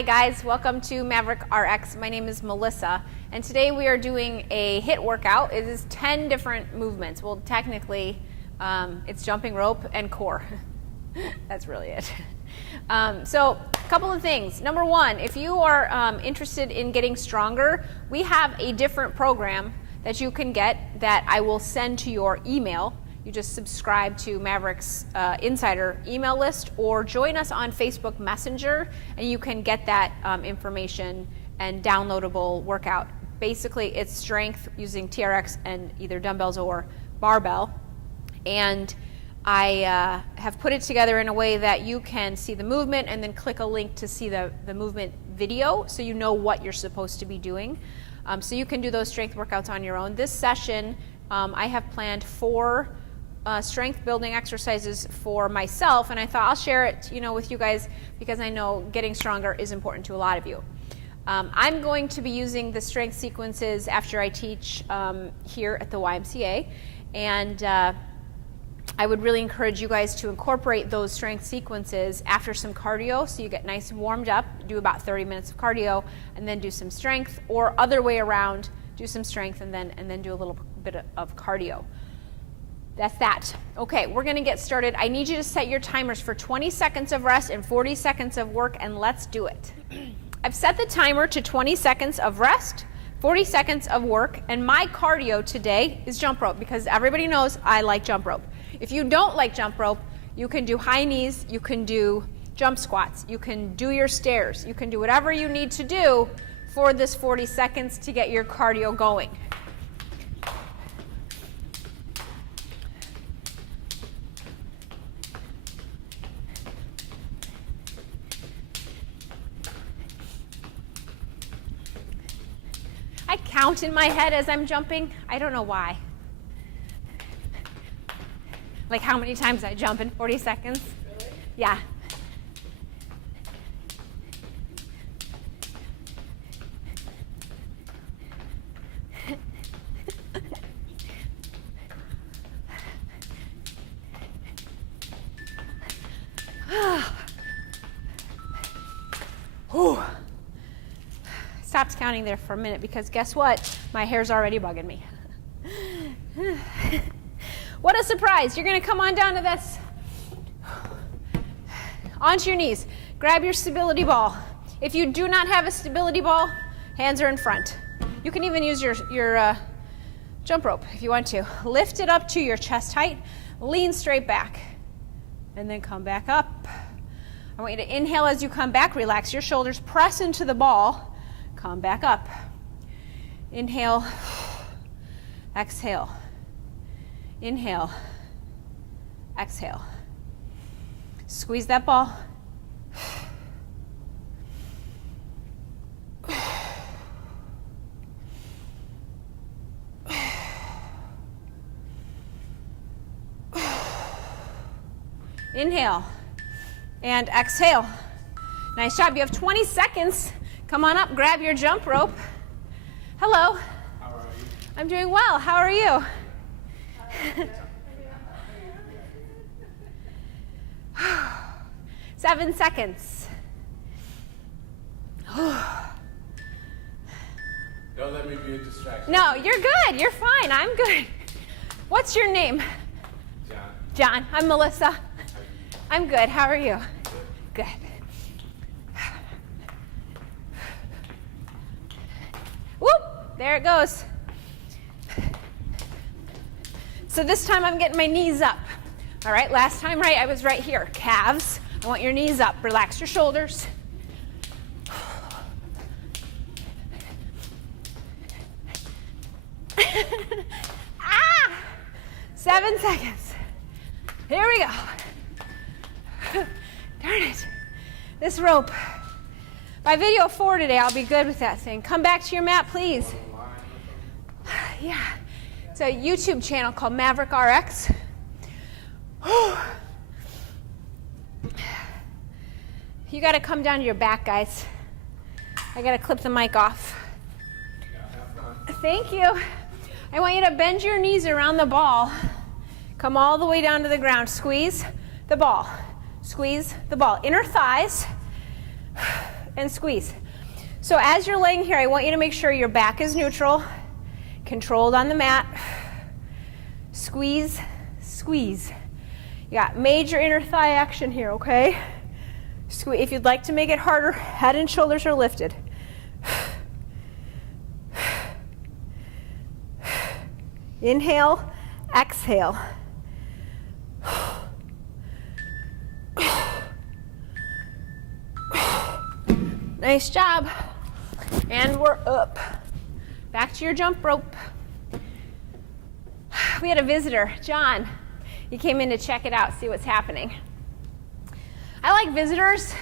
Hi guys, welcome to MaverickRx. My name is Melissa, and today we are doing a HIIT workout. It is 10 different movements. Well, technically, it's jumping rope and core. That's really it. So, a couple of things. Number one, if you are interested in getting stronger, we have a different program that you can get that I will send to your email. You just subscribe to Maverick's Insider email list or join us on Facebook Messenger, and you can get that information and downloadable workout. Basically, it's strength using TRX and either dumbbells or barbell. And I have put it together in a way that you can see the movement and then click a link to see the movement video so you know what you're supposed to be doing. So you can do those strength workouts on your own. This session, I have planned 4 strength building exercises for myself, and I thought I'll share it with you guys because I know getting stronger is important to a lot of you. I'm going to be using the strength sequences after I teach here at the YMCA, and I would really encourage you guys to incorporate those strength sequences after some cardio, so you get nice and warmed up, do about 30 minutes of cardio, and then do some strength, or other way around, do some strength and then do a little bit of cardio. That's that. Okay, we're gonna get started. I need you to set your timers for 20 seconds of rest and 40 seconds of work, and let's do it. I've set the timer to 20 seconds of rest, 40 seconds of work, and my cardio today is jump rope because everybody knows I like jump rope. If you don't like jump rope, you can do high knees, you can do jump squats, you can do your stairs, you can do whatever you need to do for this 40 seconds to get your cardio going. I count in my head as I'm jumping. I don't know why. Like how many times I jump in 40 seconds. Really? Yeah. Stopped counting there for a minute because guess what? My hair's already bugging me. What a surprise. You're going to come on down to this. Onto your knees. Grab your stability ball. If you do not have a stability ball, hands are in front. You can even use your jump rope if you want to. Lift it up to your chest height. Lean straight back. And then come back up. I want you to inhale as you come back. Relax your shoulders. Press into the ball. Come back up. Inhale. Exhale. Inhale. Exhale. Squeeze that ball. Inhale. And exhale. Nice job. You have 20 seconds. Come on up, grab your jump rope. Hello. How are you? I'm doing well. How are you? 7 seconds. Don't let me be a distraction. No, you're good. You're fine. I'm good. What's your name? John. John. I'm Melissa. I'm good. How are you? Good. Whoop! There it goes. So this time I'm getting my knees up. All right, last time, right, I was right here. Calves. I want your knees up. Relax your shoulders. Ah! 7 seconds. Here we go. Darn it. This rope. By video 4 today, I'll be good with that thing. Come back to your mat, please. Yeah. It's a YouTube channel called MaverickRx. You got to come down to your back, guys. I got to clip the mic off. Thank you. I want you to bend your knees around the ball. Come all the way down to the ground. Squeeze the ball. Squeeze the ball. Inner thighs. and squeeze. So as you're laying here, I want you to make sure your back is neutral, controlled on the mat. Squeeze, squeeze. You got major inner thigh action here, okay? Squeeze. If you'd like to make it harder, head and shoulders are lifted. Inhale, exhale. Nice job. And we're up. Back to your jump rope. We had a visitor, John. He came in to check it out, see what's happening. I like visitors.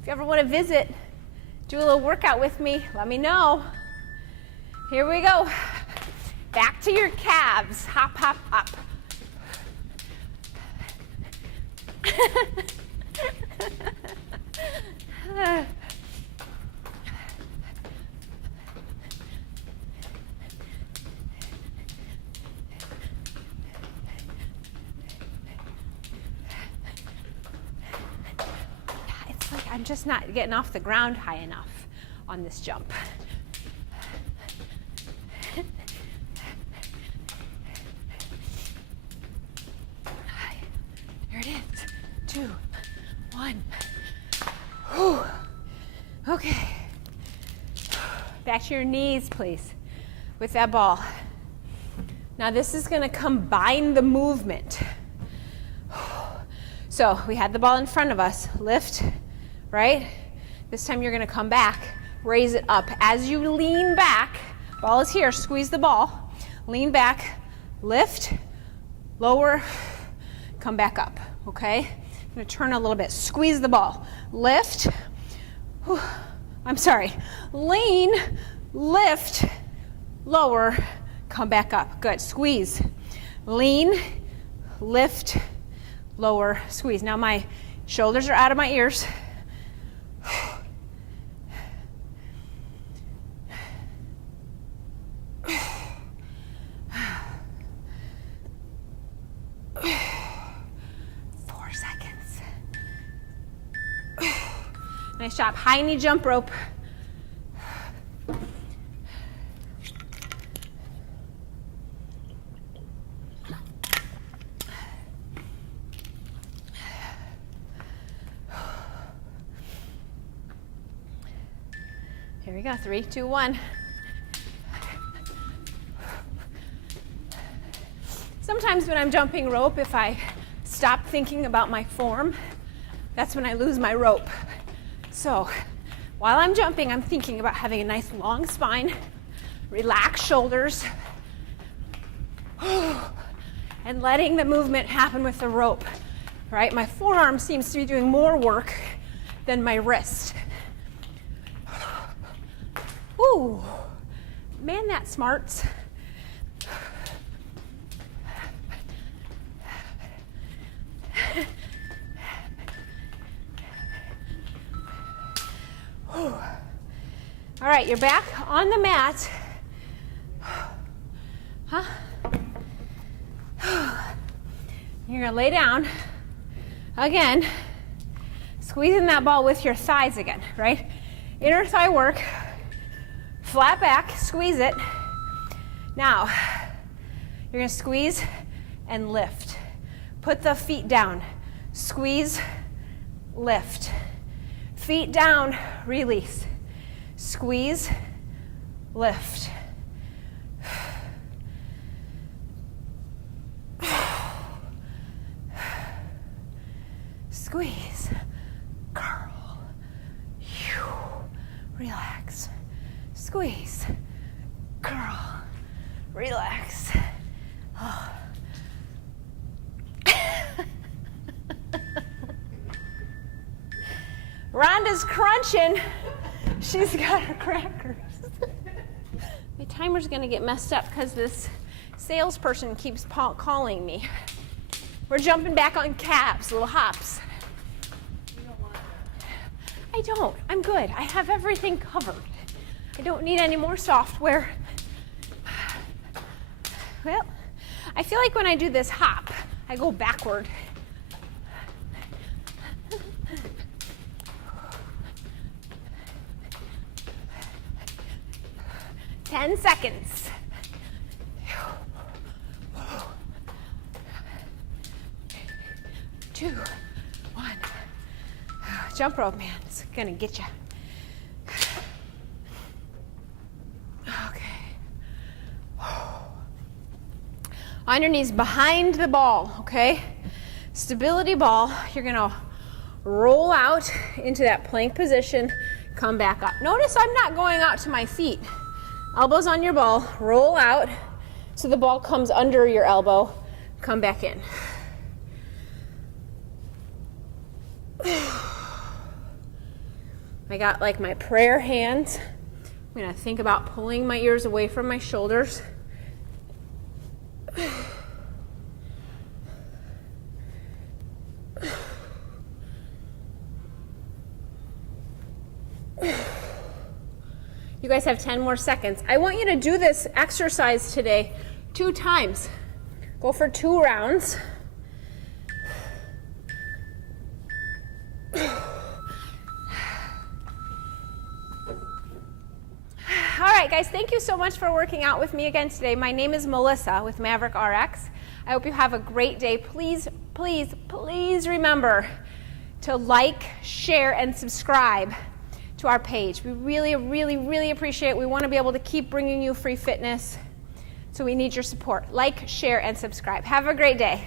If you ever want to visit, do a little workout with me, let me know. Here we go. Back to your calves. Hop, hop, hop. It's like I'm just not getting off the ground high enough on this jump. There it is. 2, 1. Whew. Okay. Back to your knees, please, with that ball. Now this is going to combine the movement. So we had the ball in front of us. Lift, right? This time you're going to come back, raise it up. As you lean back, ball is here, squeeze the ball. Lean back, lift, lower, come back up, okay? I'm going to turn a little bit. Squeeze the ball. Lift. Whew, I'm sorry. Lean, lift, lower, come back up. Good. Squeeze. Lean, lift, lower, squeeze. Now my shoulders are out of my ears. Nice job. High knee jump rope. Here we go. 3, 2, 1. Sometimes when I'm jumping rope, if I stop thinking about my form, that's when I lose my rope. So while I'm jumping, I'm thinking about having a nice long spine, relaxed shoulders, and letting the movement happen with the rope, right? My forearm seems to be doing more work than my wrist. Ooh, man, that smarts. All right, you're back on the mat. Huh? You're gonna lay down again, squeezing that ball with your thighs again, right? Inner thigh work, flat back, squeeze it. Now, you're gonna squeeze and lift. Put the feet down, squeeze, lift. Feet down, release. Squeeze, lift. Squeeze, curl, relax. Squeeze, curl, relax. Oh. Rhonda's crunching. She's got her crackers. My timer's gonna get messed up because this salesperson keeps calling me. We're jumping back on calves, little hops. You don't want that. I don't. I'm good. I have everything covered. I don't need any more software. Well, I feel like when I do this hop, I go backward. 10 seconds. 2, 1. Jump rope, man. It's gonna get you. Okay. On your knees behind the ball, okay? Stability ball. You're gonna roll out into that plank position, come back up. Notice I'm not going out to my feet. Elbows on your ball, roll out so the ball comes under your elbow, come back in. I got like my prayer hands. I'm gonna think about pulling my ears away from my shoulders. You guys have 10 more seconds. I want you to do this exercise today 2 times. Go for 2 rounds. All right, guys, thank you so much for working out with me again today. My name is Melissa with MaverickRx. I hope you have a great day. Please, please, please remember to like, share, and subscribe to our page. We really, really, really appreciate it. We want to be able to keep bringing you free fitness, so we need your support. Like, share, and subscribe. Have a great day.